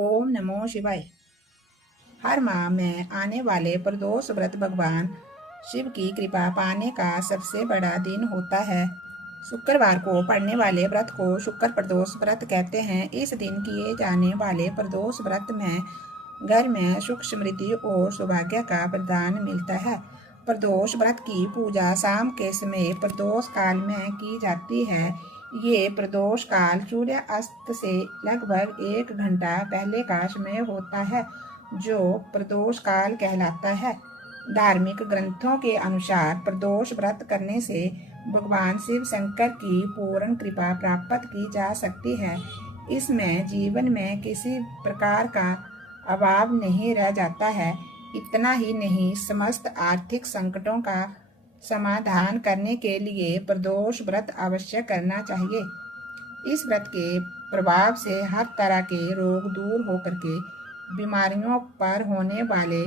ओम नमो शिवाय। हर माह में आने वाले प्रदोष व्रत भगवान शिव की कृपा पाने का सबसे बड़ा दिन होता है। शुक्रवार को पड़ने वाले व्रत को शुक्र प्रदोष व्रत कहते हैं। इस दिन किए जाने वाले प्रदोष व्रत में घर में सुख समृद्धि और सौभाग्य का वरदान मिलता है। प्रदोष व्रत की पूजा शाम के समय प्रदोष काल में की जाती है। ये प्रदोष काल सूर्य अस्त से लगभग 1 घंटा पहले का समय होता है, जो प्रदोष काल कहलाता है। धार्मिक ग्रंथों के अनुसार प्रदोष व्रत करने से भगवान शिव शंकर की पूर्ण कृपा प्राप्त की जा सकती है। इसमें जीवन में किसी प्रकार का अभाव नहीं रह जाता है। इतना ही नहीं, समस्त आर्थिक संकटों का समाधान करने के लिए प्रदोष व्रत अवश्य करना चाहिए। इस व्रत के प्रभाव से हर तरह के रोग दूर होकर के बीमारियों पर होने वाले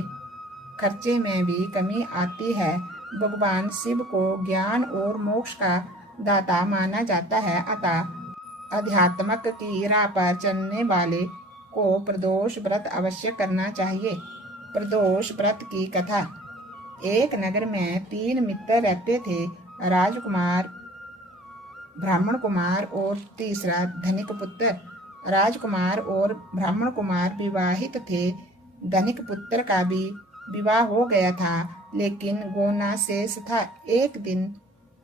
खर्चे में भी कमी आती है। भगवान शिव को ज्ञान और मोक्ष का दाता माना जाता है, अतः अध्यात्मक की राह पर चलने वाले को प्रदोष व्रत अवश्य करना चाहिए। प्रदोष व्रत की कथा। एक नगर में 3 मित्र रहते थे, राजकुमार, ब्राह्मण कुमार और तीसरा धनिक पुत्र। राजकुमार और ब्राह्मण कुमार विवाहित थे। धनिक पुत्र का भी विवाह हो गया था, लेकिन गौना शेष था। एक दिन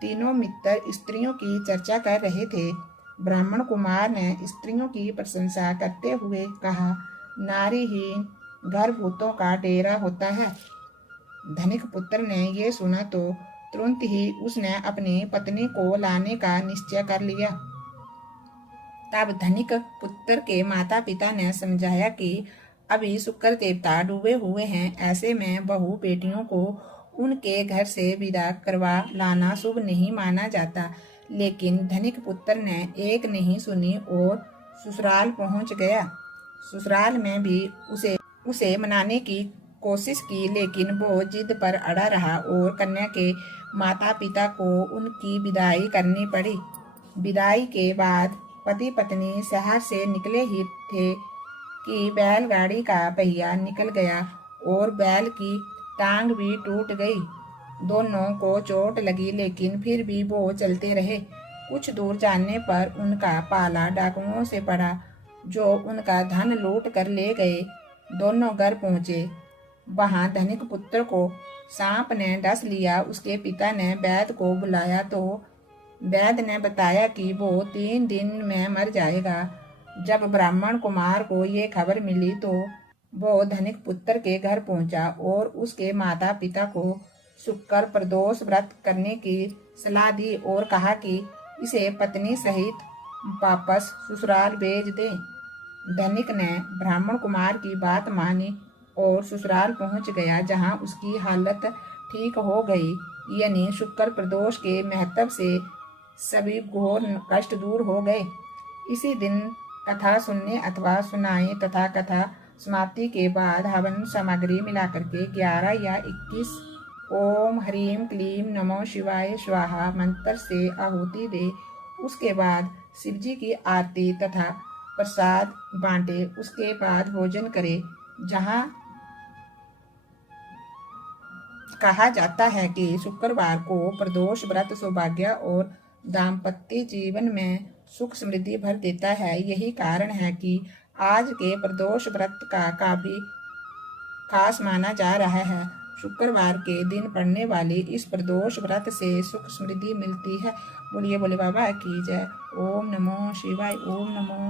तीनों मित्र स्त्रियों की चर्चा कर रहे थे। ब्राह्मण कुमार ने स्त्रियों की प्रशंसा करते हुए कहा, नारीहीन घर भूतों का डेरा होता है। धनिक पुत्र ने ये सुना तो तुरंत ही उसने अपनी पत्नी को लाने का निश्चय कर लिया। तब धनिक पुत्र के माता पिता ने समझाया कि अभी शुक्र देवता डूबे हुए हैं, ऐसे में बहू बेटियों को उनके घर से विदा करवा लाना शुभ नहीं माना जाता। लेकिन धनिक पुत्र ने एक नहीं सुनी और ससुराल पहुंच गया। ससुराल में भी उसे मनाने की कोशिश की, लेकिन वो जिद पर अड़ा रहा और कन्या के माता पिता को उनकी विदाई करनी पड़ी। विदाई के बाद पति पत्नी शहर से निकले ही थे कि बैलगाड़ी का पहिया निकल गया और बैल की टांग भी टूट गई। दोनों को चोट लगी, लेकिन फिर भी वो चलते रहे। कुछ दूर जाने पर उनका पाला डाकुओं से पड़ा, जो उनका धन लूट कर ले गए। दोनों घर पहुंचे। वहां धनिक पुत्र को सांप ने डस लिया। उसके पिता ने वैद्य को बुलाया तो वैद्य ने बताया कि वो 3 दिन में मर जाएगा। जब ब्राह्मण कुमार को ये खबर मिली तो वो धनिक पुत्र के घर पहुंचा और उसके माता पिता को शुक्र प्रदोष व्रत करने की सलाह दी और कहा कि इसे पत्नी सहित वापस ससुराल भेज दे। धनिक ने ब्राह्मण कुमार की बात मानी और ससुराल पहुंच गया, जहां उसकी हालत ठीक हो गई। यानी शुक्र प्रदोष के महत्व से सभी घोर कष्ट दूर हो गए। इसी दिन कथा सुनने अथवा सुनाए तथा कथा समाप्ति के बाद हवन सामग्री मिलाकर के 11 या 21 ओम ह्रीम क्लीम नमो शिवाय स्वाहा मंत्र से आहुति दे। उसके बाद शिवजी की आरती तथा प्रसाद बांटे। उसके बाद भोजन करे। जहाँ कहा जाता है कि शुक्रवार को प्रदोष व्रत सौभाग्य और दाम्पत्य जीवन में सुख समृद्धि भर देता है। यही कारण है कि आज के प्रदोष व्रत का काफी खास माना जा रहा है। शुक्रवार के दिन पड़ने वाली इस प्रदोष व्रत से सुख समृद्धि मिलती है। बोलिए बोले बाबा की जय। ओम नमो शिवाय। ओम नमो